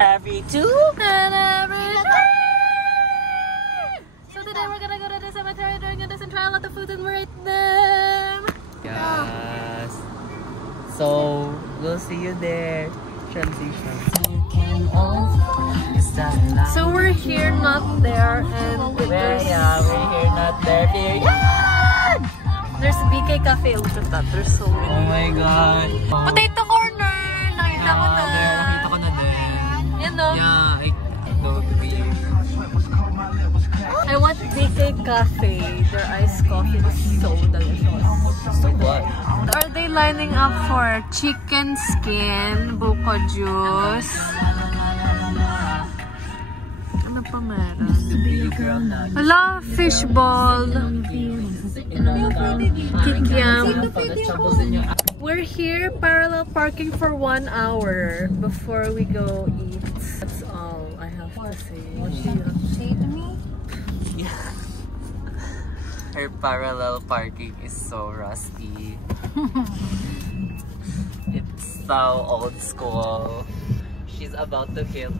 every 2 and every 3. So today we're gonna go to the cemetery during this and try a lot of food and rate them. Yes. So we'll see you there. Transition. So we're here, not there, and We're here, not there. Period. There's BK Cafe. Look at that. There's so many. Oh my god. Potato corner. Nakita ko na. Nakita ko na din. Yan no? Yeah, I don't believe. I want BK Cafe. Their iced coffee is so delicious. So what? Are they lining up for chicken skin, buko juice? Ano pa meron? Hala, fishball. Kikiam. We're here parallel parking for 1 hour before we go eat. That's all I have to say. What do you have to say to me? Her parallel parking is so rusty. It's so old school. She's about to kill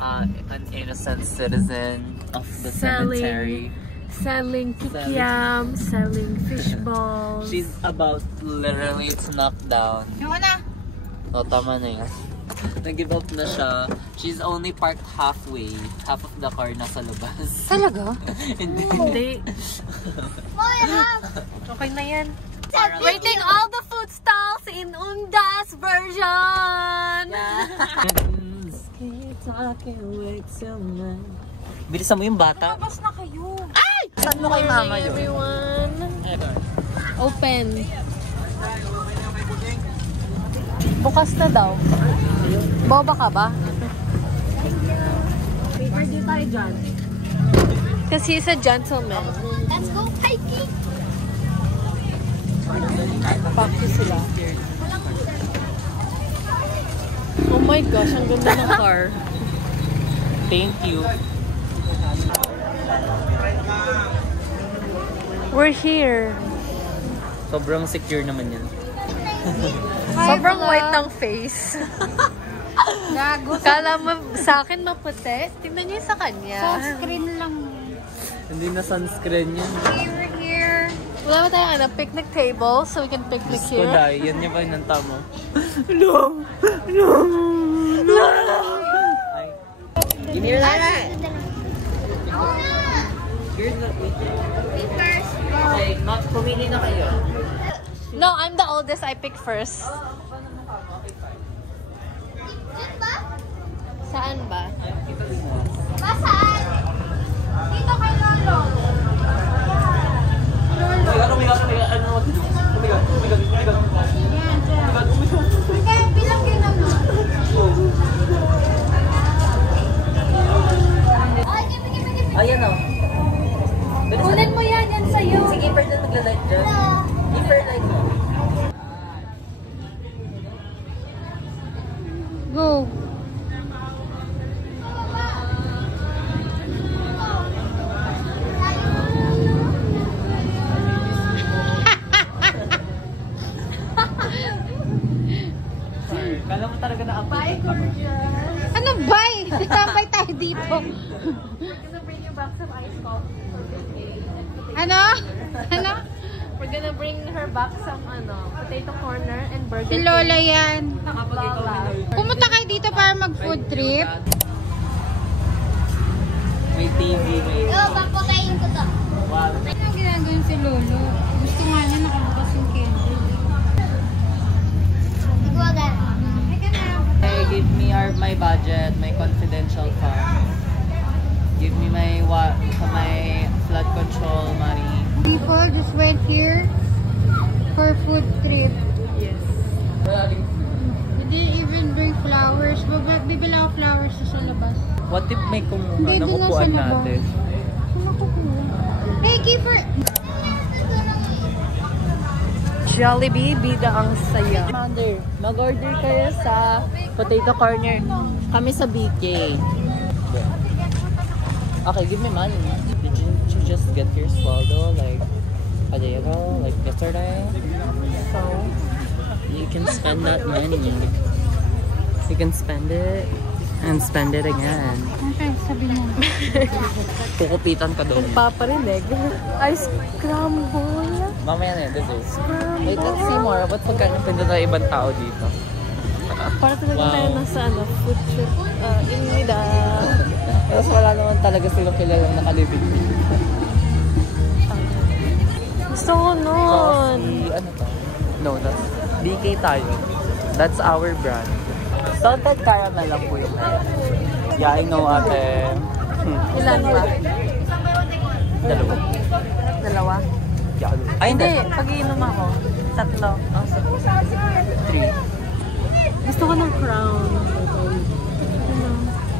an innocent citizen of the cemetery. Selling kikiam, selling fishballs. She's about literally to knock down. Oh, tama na yan. Nag-give up na siya. She's only parked halfway. Half of the car nasa labas. Talaga? Hindi. Okay na yan. Rating all the food stalls in Undas version! Bilisan mo yung bata. Labas na kayo. Ay! Saan mo kay mama yun? Everyone. Open. Bukas na daw. Boba ka ba? Birthday tayo dyan. Because he's a gentleman. Let's go hiking. Pakyo sila. Oh my gosh, ang ganda ng car. Thank you. We're here. Sobrang secure naman yan. Sobrang white ng face. Kala mo sa akin maputi? Tingnan niyo sa kanya. Sunscreen lang. Hindi na sunscreen yan. We're here. Wala ba tayong picnic table so we can picnic Diyos ko, here? Day. Yan niya ba yung tamo? No! No! No! Ay. Give me your light! You're not eating. Okay, pumili na kayo. No, I'm the oldest. I pick first. Saan ba? Masaan? Dito kay Lolo. Kaya bilang ginawa mo. Ay, give. Ayan o. Kunin mo yan sa'yo. Sige, Iper na magla-light dyan. Iper light mo. Go. Kala mo talaga na upload. Bye, gorgeous. Ano ba? Tambay tayo dito. We're gonna bring you back some ice coffee for birthday. Ano? Ano? We're gonna bring her back some potato corner and burger. Si Lola yan. Lola. Pumunta kayo dito para mag-food trip. May TV, may... papatayin ko to. Wow. Ano ang ginagawin si Lolo? Gusto nga niya nakabukas yung candle. Nagwagan. Hey, give me my budget, my confidential fund. Give me my flood control money. People just went here for food trip. Yes. They didn't even bring flowers. Bibili ako flowers sa labas. What if may kumuha Hindi, ng doon lang upuan sa labas. natin? Saan ako kuha? Hey, keeper! Jollibee, bida ang saya. Commander, mag-order kayo sa potato corner. Kami sa BK. Okay, give me money. Did you just get your swallow like a day ago, like yesterday? So, you can spend that money. You can spend it and spend it again. Okay, sabi mo. Kukupitan ka doon. Paparinig. Ice scramble. Mamaya na yun, dessert. Scramble. Wait, let's see more. Ba't pagkain pinda na ibang tao dito? Para talaga tayo nasa food trip. Inida. Tapos wala naman talaga silang kilalang nakalibig dito. Gusto ko nun. Coffee, ano to? No, that's DK tayo. That's our brand. Salted caramel lang po yung meron. Yeah, I know, ate. Ilan ba? Dalawa. Dalawa? Yeah. Ay, Hindi, hindi. pag-iinom ako. 3. Oh, 3. Gusto ko ng crown.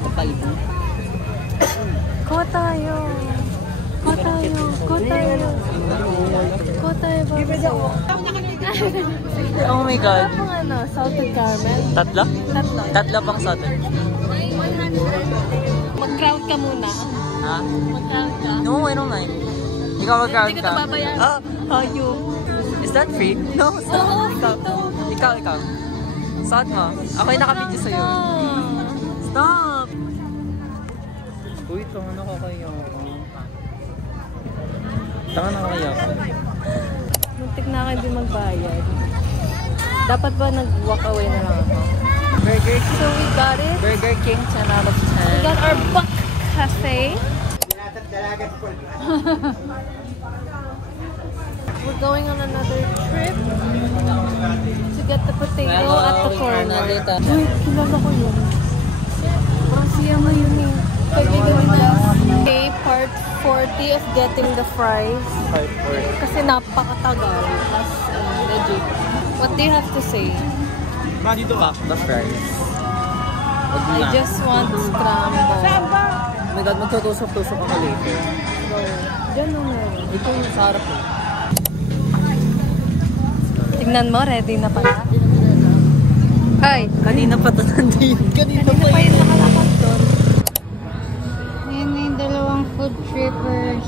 Kapalibo. Kuha tayo. Kuha tayo. Kuha tayo. Kuha tayo. Oh my God. Wala pang ano, salted caramel. Tatlo? Tatlo. Tatlo pang salted. Mag-crowd ka muna. Ha? Mag-crowd ka. No, I don't mind. Ikaw mag-crowd Hindi ko ka. ito babayaran. Ah, you. Is that free? No, stop. Oo, Ikaw. Ikaw. Saan mo? Ako yung nakabidyo sa'yo. Stop! Uy, tanga na kakaya ko. Tanga na kakaya ko. Muntik na ako hindi magbayad. Dapat ba nag-walk away na lang ako? Burger King. So we got it. Burger King, 10 out of 10. We got our Buck Cafe. We're going on another trip to get the potato at the corner. Uy, kilala ko yun. Parang siya mo yun eh. Kaibigan nila. Okay, part 40 of getting the fries. Kasi napakatagal. As legit. What do you have to say? Pack the fries. I just want scramble. Oh my God, magtutusok-tusok ako later. Diyan na meron. Ito yung sarap eh. Tignan mo, ready na pala. Ay! Kanina pa ito nandito. Kanina pa yun nakalakad doon. Yan na yung dalawang food trippers.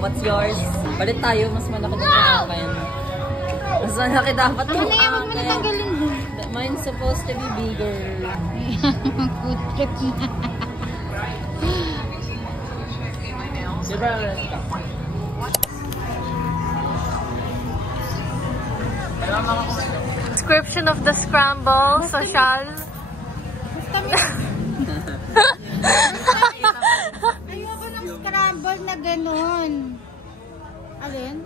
What's yours? Balit tayo, mas malaki na sa akin. Mas malaki dapat Ano na yan? Huwag mo natanggalin doon. Mine's supposed to be bigger. Food trip na. Diba? Description of the scramble, social. Ayoko ng scramble na ganun. Alin?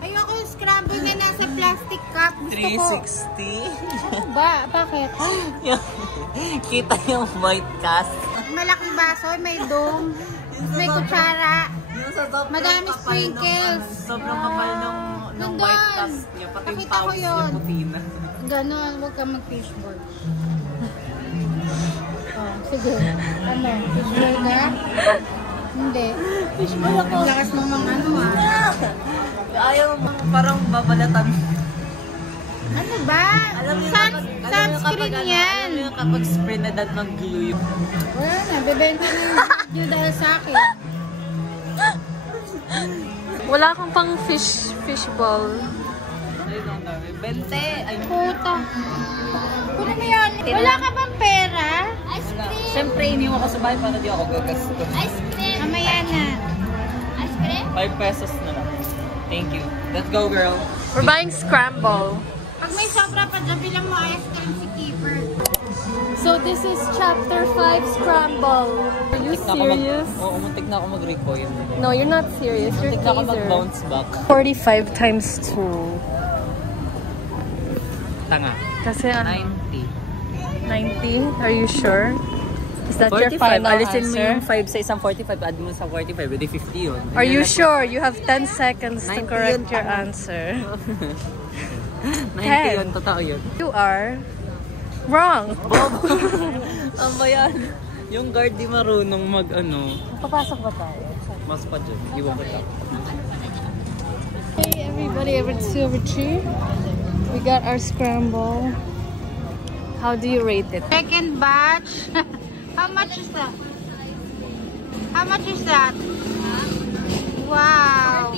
Ayoko yung scramble na nasa plastic cup. Gusto ko. 360? Ano ba? Bakit? Kita yung white cast. Malaking baso, may dome, may kutsara. Madami sprinkles. Sobrang kapal ng white cast niya. Pati yung Nakita ko pawis niya yun. puti na. Ganon, huwag kang mag-fishboard. Oh, sige. Ano? Fishboard ka? Hindi. Fishboard ako. Lakas mo mga ano ah. Ayaw mo parang babalatan. Ano ba? Sunscreen yan. Alam mo yung kapag spray na dahil mag-glue yung... Wala na, bebenta na yung dahil sa akin. Wala kang pang fishball. Bente! Ay, Puta. Kunin mo yun. Wala ka bang pera? siyempre, iniwan ko sa bahay para di ako gagastos. Mamaya na. 5 pesos na lang. Thank you. Let's go, girl. We're buying scramble. Pag may sobra pa dyan, bilang mo ice cream si Keeper. So this is chapter 5 scramble. Are you serious? Oo, muntik na ako mag-recoil. No, you're not serious. You're Muntik na ako teaser. mag-bounce back. 45 times 2. Tanga. Kasi 90. 90? Are you sure? Is that your final Alisin mo answer? yung 5 sa isang 45, add mo sa 45, edi 50 yun. Are you sure? You have 10 seconds to 90 correct yun, your tama. answer. 90 yun, totoo yun. You are wrong. Bob! Ang bayan. Yung guard di marunong mag-ano. Papasok ba tayo? Mas pa dyan. Iwan ko lang. Hey everybody, over 2 over 3. We got our scramble. How do you rate it? Second batch. How much is that? How much is that? Wow.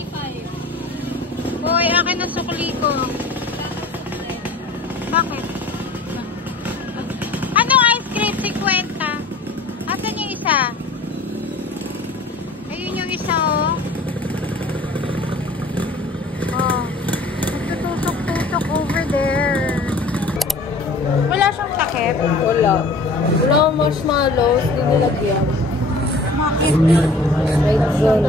Uy, akin ang sukli ko. Bakit? Anong ice cream? 50. Asan yung isa? Ayun yung isa, oh. Oh. Tutok-tutok over there. Wala siyang takip? Wala. Wala akong marshmallows. Hindi nilagyan. Bakit? Right zone.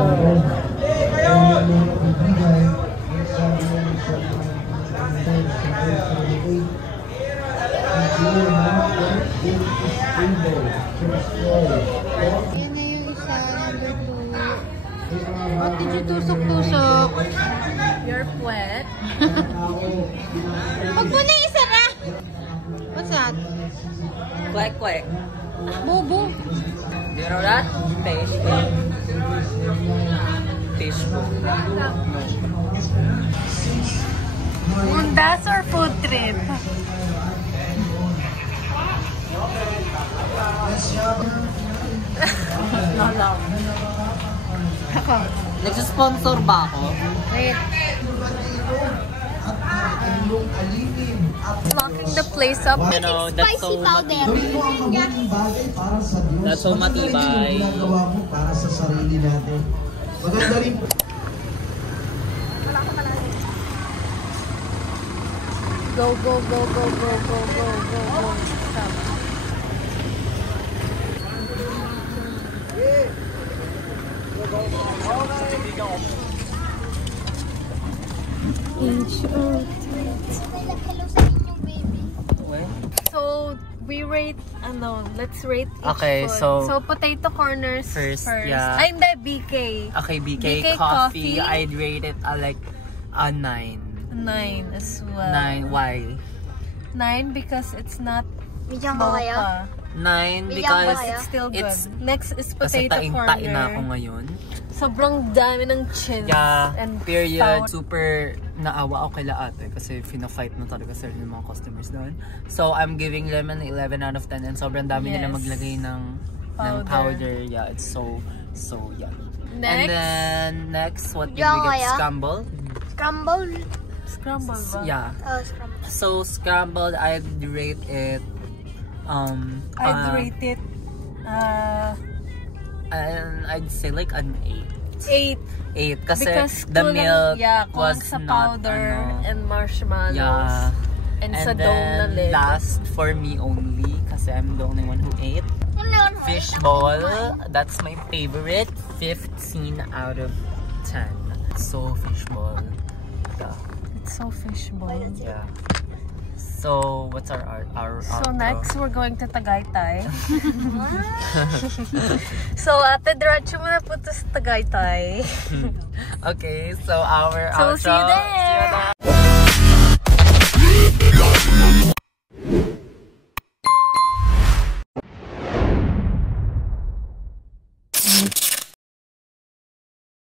Yan na yung isa. Number 2. Ba't did you tusok-tusok? You're wet. Huwag mo na isa na! What's that? Quack, quack. Bobo. Do you know that? Fishbowl. Fishbowl. Mundas or food trip? Ako. Nagsisponsor ba ako? Wait. Locking the place up. You know, that's so matibay. That's so matibay. Para sa sarili natin. Maganda rin po. Go, go, go, go, go, go, go, go, go. Stop. So, we rate, let's rate each Okay, food. so potato corners first, first. yeah. Ay, hindi, BK. Okay, BK, BK coffee, coffee. I'd rate it like a 9. 9 as well. 9, why? 9 because it's not Bigyan ko kayo? boba. 9 Bigyan because ko kayo? It's still good. It's- Next is kasi potato taing-tain na ako corner. ngayon. Sobrang dami ng chins Yeah, and period. foul. Super naawa ako kila ate kasi fina-fight mo talaga sila ng mga customers doon. So, I'm giving them an 11 out of 10 and sobrang dami nila Yes. maglagay ng Powder. powder. Yeah, it's so yummy. Next. And then, next, what did Bigyan we ko get? kaya? Scramble? Scramble. Scramble ba? Yeah. Oh, scramble. So, scrambled, I'd rate it, I'd rate it, and I'd say like an 8. 8. 8 kasi Because the kulang- milk yeah, was kulang sa not powder ano, and marshmallows. yeah. And sa And dough na then lid. last for me only kasi I'm the only one who ate fishball. That's my favorite. 15 out of 10. So fishball. Yeah. It's so fishball. Yeah. So what's our So outro? next, we're going to Tagaytay. So, Ate, diretso mo na po to sa Tagaytay. Okay, so our So, outro. see you there! See you there.